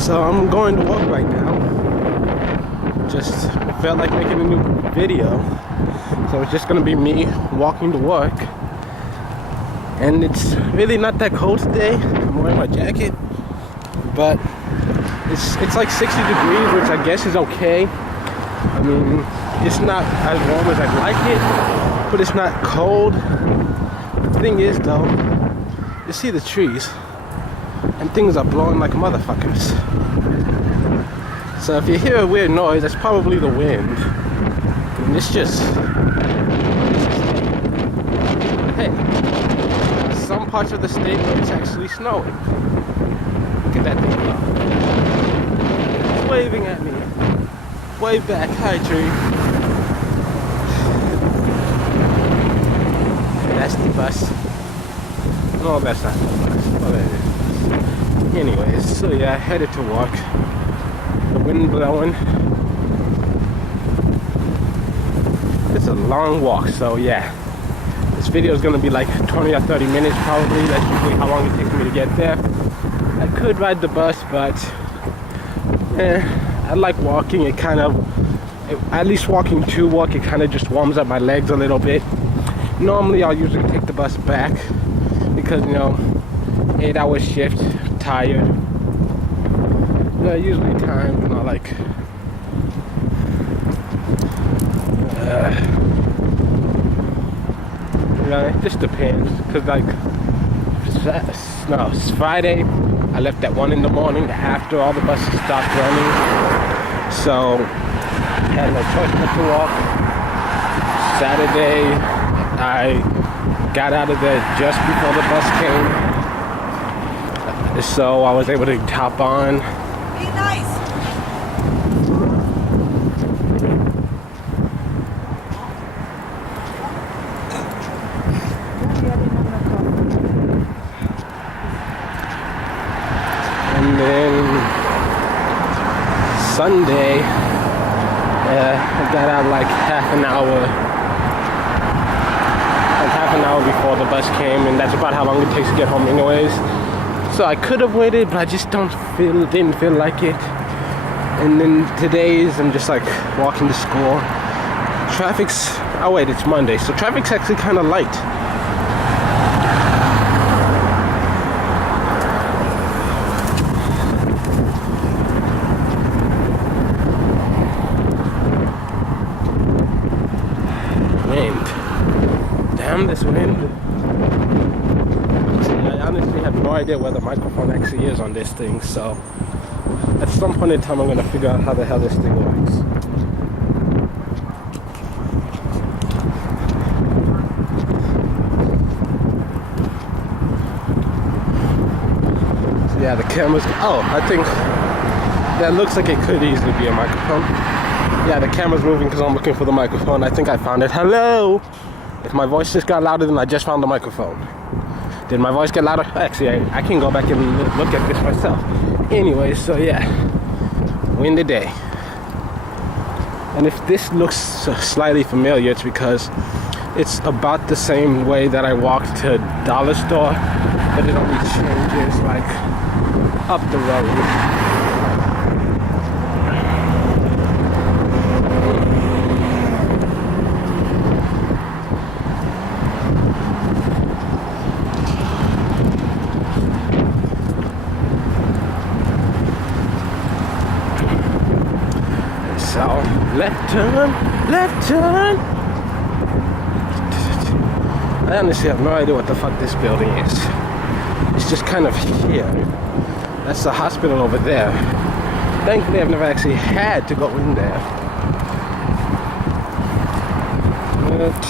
So I'm going to work right now. Just felt like making a new video. So it's just gonna be me walking to work. And it's really not that cold today. I'm wearing my jacket. But it's like 60 degrees, which I guess is okay. I mean, it's not as warm as I'd like it, but it's not cold. The thing is though, you see the trees, and things are blowing like motherfuckers. So if you hear a weird noise, that's probably the wind. And it's just, hey, some parts of the state where it's actually snowing. Look at that thing go. It's waving at me. Way back, hi tree. That's the bus. No, that's not the bus. Well, that is. Anyways, so yeah, I headed to work. The wind blowing. It's a long walk, so yeah. This video is gonna be like 20 or 30 minutes probably. That's usually how long it takes me to get there. I could ride the bus, but I like walking. It kind of, at least walking to work, it kind of just warms up my legs a little bit. Normally I'll usually take the bus back because, you know, 8-hour shift, tired. Usually times when I like it just depends, because like no, it's Friday. I left at 1 in the morning after all the buses stopped running, so I had no choice but to walk. Saturday, I got out of there just before the bus came, so I was able to hop on. Be nice. And then Sunday, I got out like half an hour before the bus came, and that's about how long it takes to get home anyways. So I could have waited, but I just didn't feel like it. And then today's, I'm just like walking to school. Traffic's, oh wait, it's Monday, so traffic's actually kind of light. This wind. I honestly have no idea where the microphone actually is on this thing, so at some point in time I'm gonna figure out how the hell this thing works. So yeah, the camera's, oh, I think that looks like it could easily be a microphone. Yeah, the camera's moving because I'm looking for the microphone. I think I found it. Hello! If my voice just got louder, then I just found the microphone. Did my voice get louder? Actually, I can go back and look at this myself. Anyway, so yeah, windy day. And if this looks slightly familiar, it's because it's about the same way that I walked to dollar store, but it only changes like up the road. So, left turn. I honestly have no idea what the fuck this building is. It's just kind of here. That's the hospital over there. Thankfully, I've never actually had to go in there. But,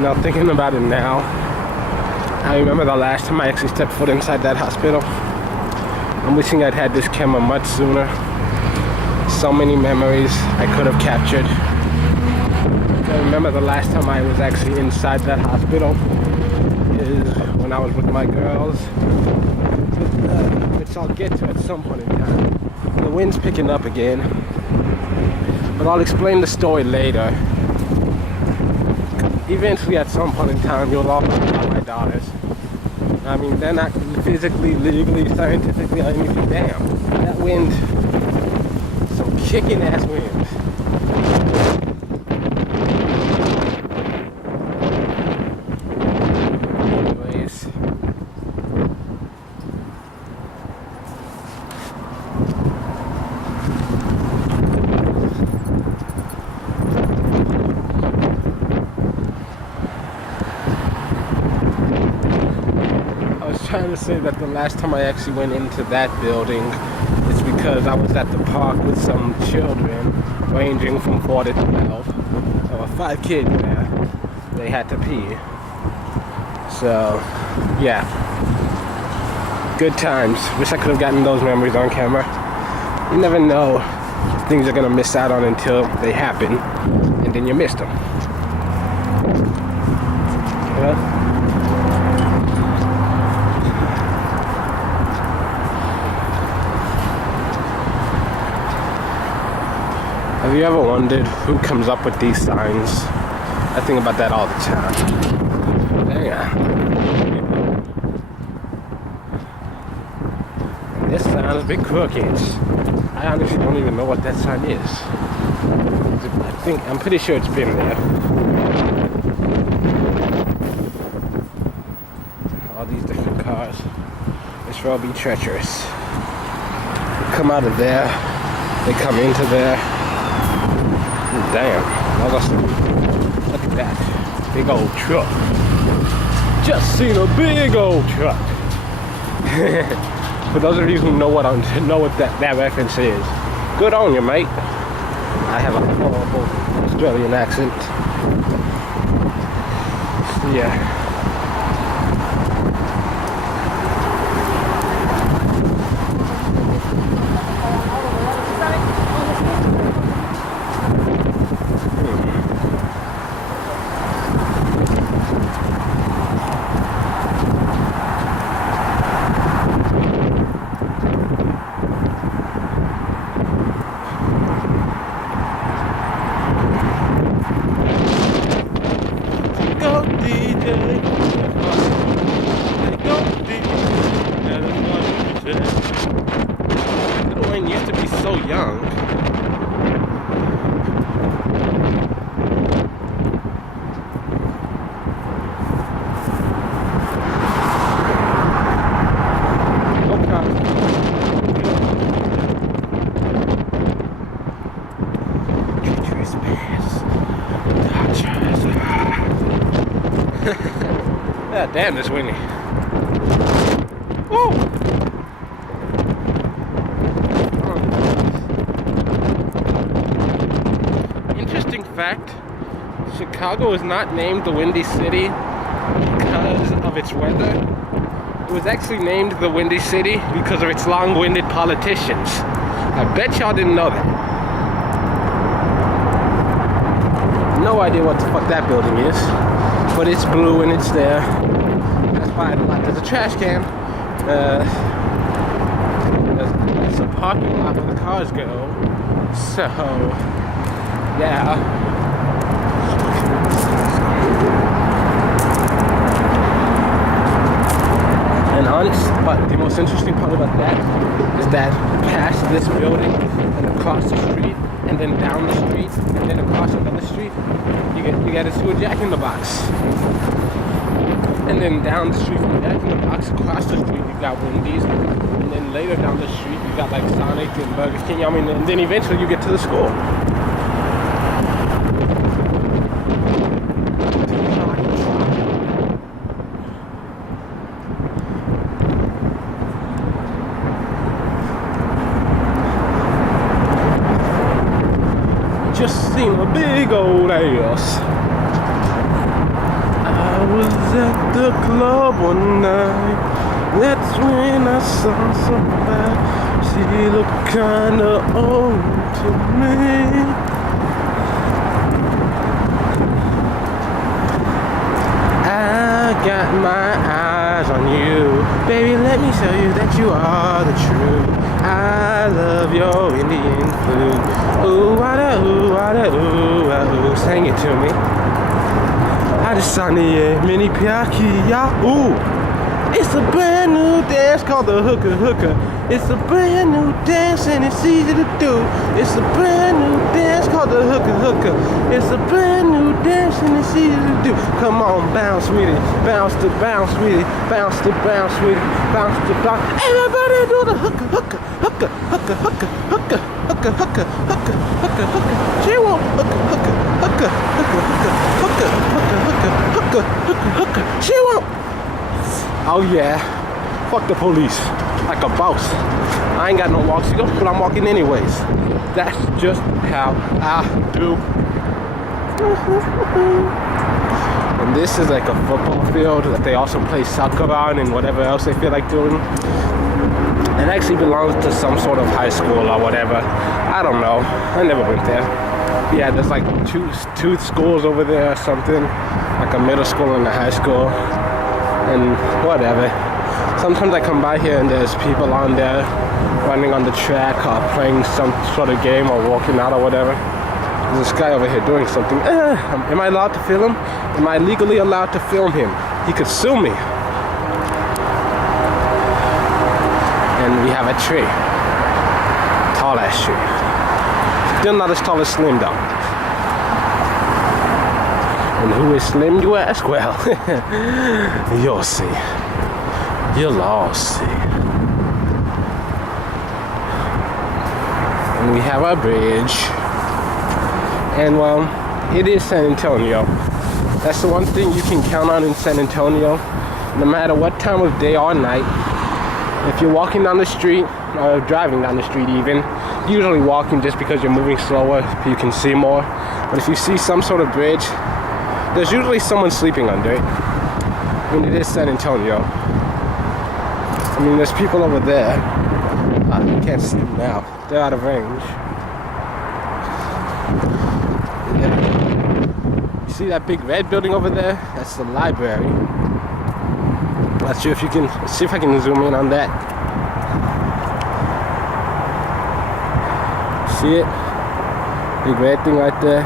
now thinking about it now, I remember the last time I actually stepped foot inside that hospital. I'm wishing I'd had this camera much sooner. So many memories I could have captured. I remember the last time I was actually inside that hospital is when I was with my girls, which I'll get to at some point in time. The wind's picking up again, but I'll explain the story later. Eventually, at some point in time, you'll all know about my daughters. I mean, they're not physically, legally, scientifically, or anything. Damn, that wind, some kicking ass wind. Anyways. Trying to say that the last time I actually went into that building is because I was at the park with some children ranging from 4 to 12. There were 5 kids there. They had to pee. So, yeah. Good times. Wish I could have gotten those memories on camera. You never know things you're gonna miss out on until they happen, and then you missed them. Yeah. Have you ever wondered who comes up with these signs? I think about that all the time. Damn. This sign is a bit crooked. I honestly don't even know what that sign is. I'm pretty sure it's been there. All these different cars. This road be treacherous. They come out of there. They come into there. Damn, look at that. Big old truck. Just seen a big old truck. For those of you who know what that reference is, good on you, mate. I have a horrible Australian accent. Yeah. Used to be so young. Treacherous pass. Yeah, damn, it's windy. Woo! Fact, Chicago is not named the Windy City because of its weather. It was actually named the Windy City because of its long-winded politicians. I bet y'all didn't know that. No idea what the fuck that building is, but it's blue and it's there. That's why there's a trash can. There's a parking lot where the cars go. So, yeah. And but the most interesting part about that is that past this building and across the street and then down the street and then across another street, you get a Jack in the Box. And then down the street from Jack in the Box, across the street you got Wendy's, and then later down the street you got like Sonic and Burger King. I mean, and then eventually you get to the school. Just seen a big old ass. I was at the club one night. That's when I saw somebody. She looked kinda old to me. I got my eyes on you. Baby, let me show you that you are the truth. I love your Indian food. Ooh, wada, ooh, wada, ooh, ooh. Sing it to me. I just saw the mini pyaki, ya, ooh. It's a brand new dance called the hooker hooker. It's a brand new dance and it's easy to do. It's a brand new dance called the hooker hooker. It's a brand new dance and it's easy to do. Come on, bounce with it, bounce to bounce with it, bounce to bounce with it, bounce to bounce. Everybody do the hooker hooker hooker hooker hooker hooker hooker hooker hooker hooker hooker. She won't hooker hooker hooker hooker hooker hooker hooker hooker hooker hooker. She won't. Oh yeah, fuck the police, like a boss. I ain't got no walks to go, but I'm walking anyways. That's just how I do. And this is like a football field that they also play soccer on and whatever else they feel like doing. It actually belongs to some sort of high school or whatever. I don't know, I never went there. Yeah, there's like two schools over there or something, like a middle school and a high school. And whatever. Sometimes I come by here and there's people on there running on the track or playing some sort of game or walking out or whatever. There's this guy over here doing something. Am I allowed to film him? Am I legally allowed to film him? He could sue me. And we have a tree. Tall ass tree. Still not as tall as Slim though. And who is Slim, you ask? Well, you'll see. You'll all see. And we have our bridge. And well, it is San Antonio. That's the one thing you can count on in San Antonio. No matter what time of day or night, if you're walking down the street, or driving down the street even, usually walking just because you're moving slower, you can see more. But if you see some sort of bridge, there's usually someone sleeping under it. I mean, it is San Antonio. I mean, there's people over there. You can't see them now. They're out of range. Yeah. You see that big red building over there? That's the library. Not sure if you can, let's see if I can zoom in on that. See it? Big red thing right there.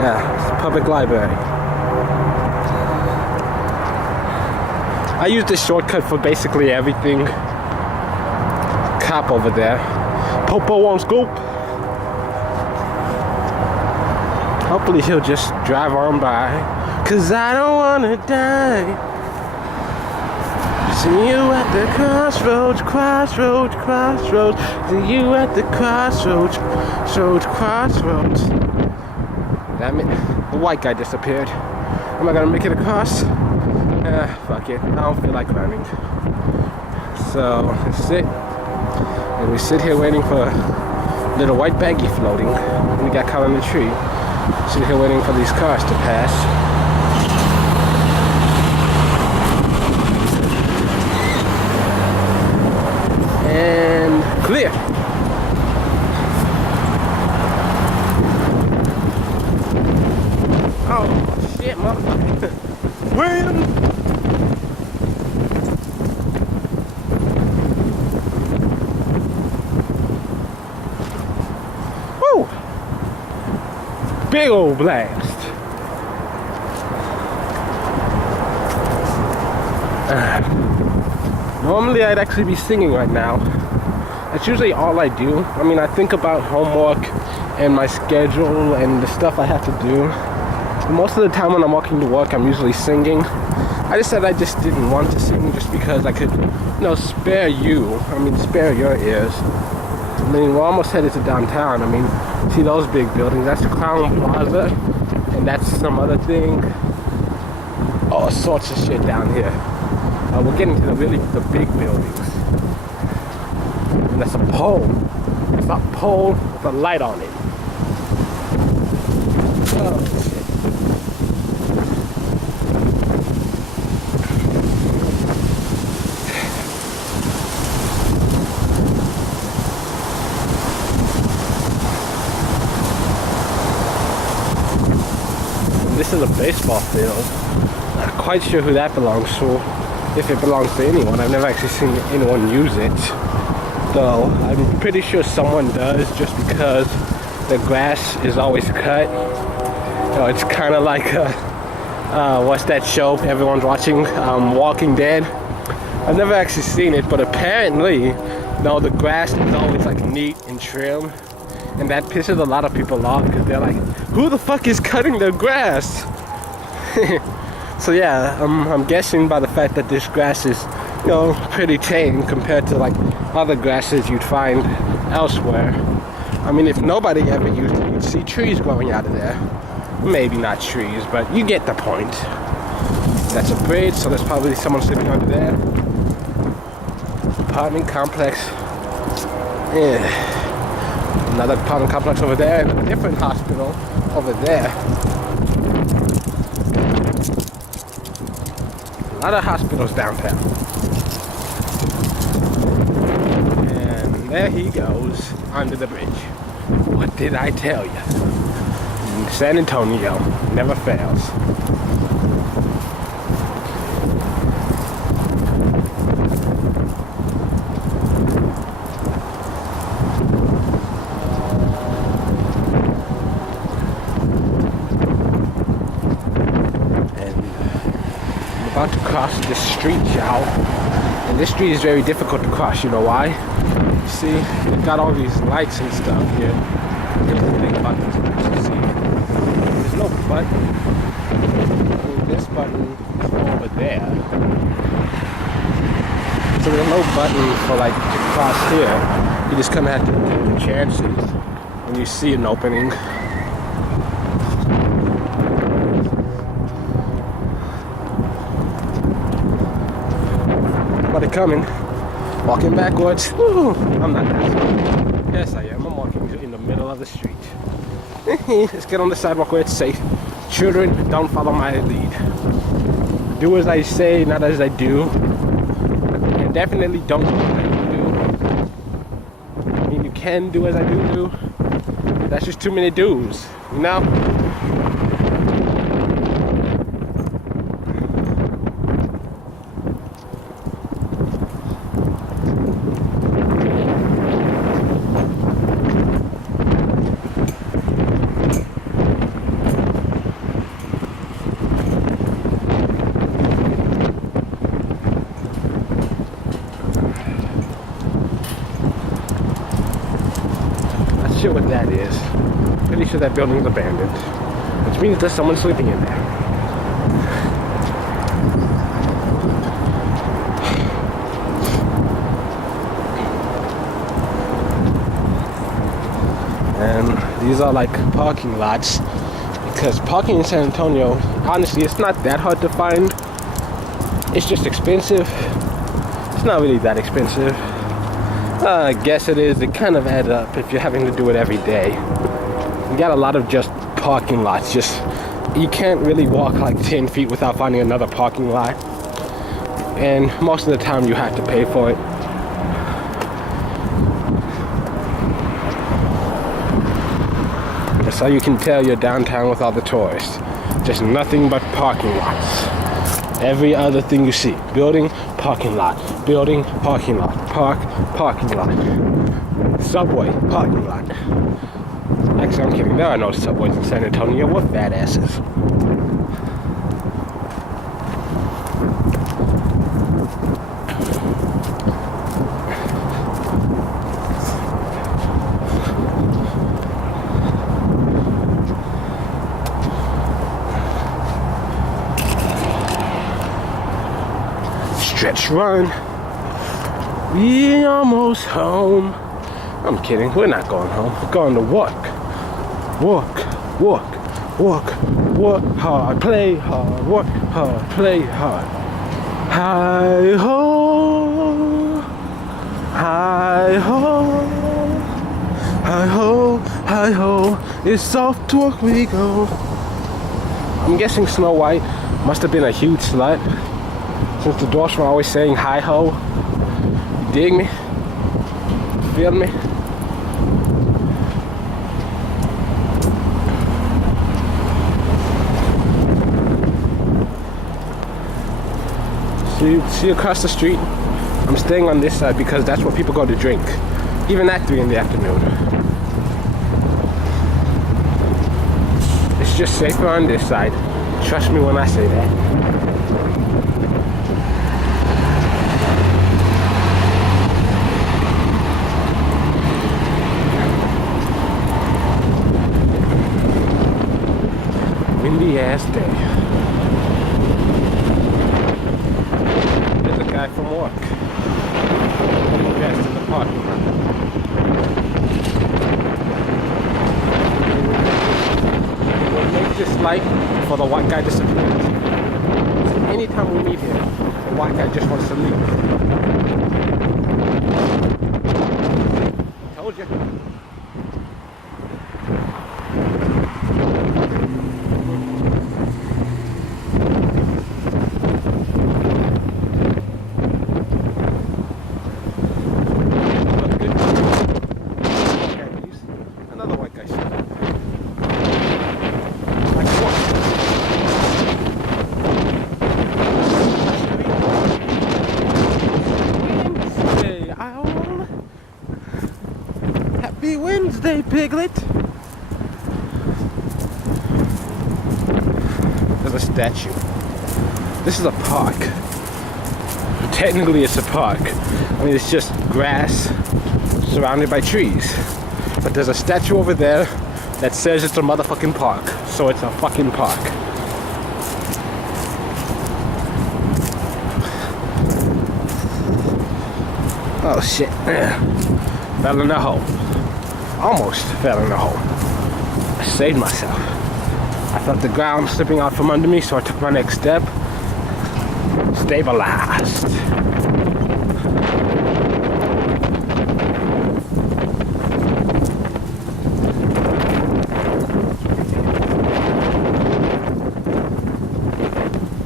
Yeah, it's a public library. I use this shortcut for basically everything. Cop over there. Popo on scoop. Hopefully he'll just drive on by. 'Cause I don't wanna die. See you at the crossroads, crossroads, crossroads. See you at the crossroads, crossroads. Damn it, the white guy disappeared. Am I gonna make it across? Fuck it, I don't feel like running. So, let's sit. And we sit here waiting for little white baggie floating. We got caught on the tree. Sit here waiting for these cars to pass. And clear. Oh shit, motherfucker. Win! Woo! Big old blast. Normally I'd actually be singing right now. That's usually all I do. I mean, I think about homework and my schedule and the stuff I have to do. Most of the time when I'm walking to work, I'm usually singing. I just said I just didn't want to sing just because I could, spare spare your ears. I mean, we're almost headed to downtown. I mean, see those big buildings? That's Crown Plaza, and that's some other thing. All sorts of shit down here. We're getting to the big buildings. And that's a pole. It's a pole with a light on it. Oh, shit. This is a baseball field. Not quite sure who that belongs to. If it belongs to anyone. I've never actually seen anyone use it. Though I'm pretty sure someone does, just because the grass is always cut. It's kind of like what's that show everyone's watching? Walking Dead. I've never actually seen it, but apparently, no, the grass is always like neat and trim, and that pisses a lot of people off because they're like, "Who the fuck is cutting the grass?" So yeah, I'm guessing by the fact that this grass is, you know, pretty tame compared to like other grasses you'd find elsewhere. I mean, if nobody ever used it, you'd see trees growing out of there. Maybe not trees, but you get the point. That's a bridge, so there's probably someone sleeping under there. Apartment complex. Yeah. Another apartment complex over there, and a different hospital over there. A lot of hospitals downtown. And there he goes under the bridge. What did I tell you? San Antonio never fails. About to cross this street, y'all, and this street is very difficult to cross. You know why? You see, they've got all these lights and stuff here. Here's the thing about these lights. You see, there's no button. This button is over there, so there's no button for like to cross here. You just kind of have to take the chances when you see an opening. Coming, walking backwards. Woo, I'm not that slow. Yes, I am. I'm walking in the middle of the street. Let's get on the sidewalk where it's safe. Children, don't follow my lead. Do as I say, not as I do. And definitely don't do as I do. I mean, you can do as I do. That's just too many do's, you know? Sure what that is. Pretty sure that building's abandoned, which means there's someone sleeping in there. And these are like parking lots, because parking in San Antonio, honestly, it's not that hard to find. It's just expensive. It's not really that expensive. I guess it is. It kind of adds up if you're having to do it every day. You got a lot of just parking lots. Just, you can't really walk like 10 feet without finding another parking lot. And most of the time you have to pay for it. That's how you can tell you're downtown with all the tourists. Just nothing but parking lots. Every other thing you see, building, parking lot, building, parking lot, parking lot, subway, parking lot. Actually, I'm kidding. There are no subways in San Antonio. We're fat asses. Stretch run. We almost home. I'm kidding. We're not going home. We're going to work. Work, work, work, work hard, play hard, work hard, play hard. Hi ho, hi ho, hi ho, hi ho. It's off to work we go. I'm guessing Snow White must have been a huge slut, since the dwarfs were always saying hi ho. You dig me? Feel me? See across the street? I'm staying on this side because that's where people go to drink, even at 3 in the afternoon. It's just safer on this side. Trust me when I say that. before the white guy disappears. Anytime we meet here, the white guy just wants to leave. Told you. Another white guy showed up. Like what? Wednesday, owl. Happy Wednesday, piglet. There's a statue. This is a park. Technically, it's a park. I mean, it's just grass surrounded by trees. But there's a statue over there that says it's a motherfucking park. So it's a fucking park. Oh shit. Fell in the hole. Almost fell in the hole. I saved myself. I felt the ground slipping out from under me, so I took my next step. Stabilized.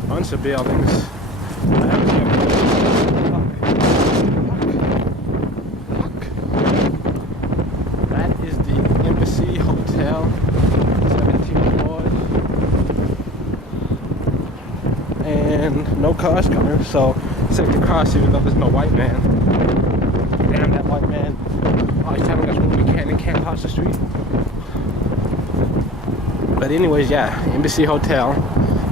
Bunch of buildings. That is the Embassy Hotel, 17th floor. And no cars coming, so safe to cross even though there's no white man. Damn, that white man. Oh, he's telling us when we can and can't cross the street. But anyways, yeah, Embassy Hotel,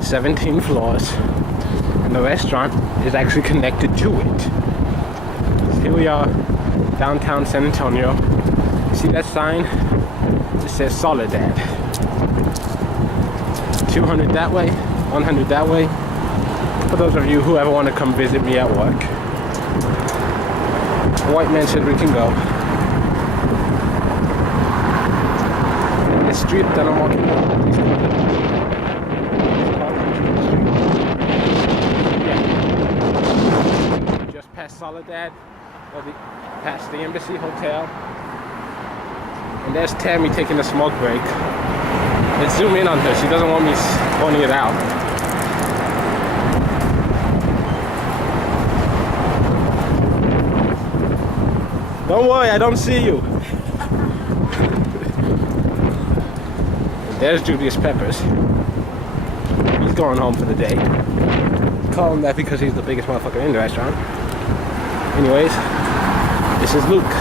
17 floors, and the restaurant is actually connected to it. So here we are, downtown San Antonio. See that sign? It says Soledad. 200 that way, 100 that way. For those of you who ever want to come visit me at work. The white man said we can go. And the street that I'm walking on is just past Soledad, or past the Embassy Hotel. And there's Tammy taking a smoke break. Let's zoom in on her. She doesn't want me pointing it out. Don't worry, I don't see you. There's Julius Peppers. He's going home for the day. Call him that because he's the biggest motherfucker in the restaurant. Anyways, this is Luke.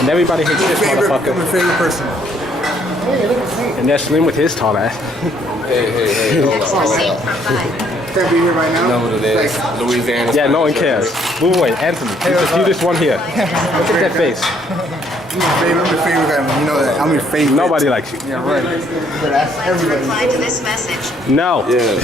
And everybody hates this motherfucker. I'm a favorite person. And there's Slim with his tall ass. Hey, hold on. Can't be here right now. Know what it is. Like, Louisiana. Yeah, no one cares. Move away, Anthony. You this one here. Look at that face. I'm your favorite guy. You know that. I'm your favorite. Nobody likes you. Yeah, right. But that's everybody. Reply to this message. No. Yeah.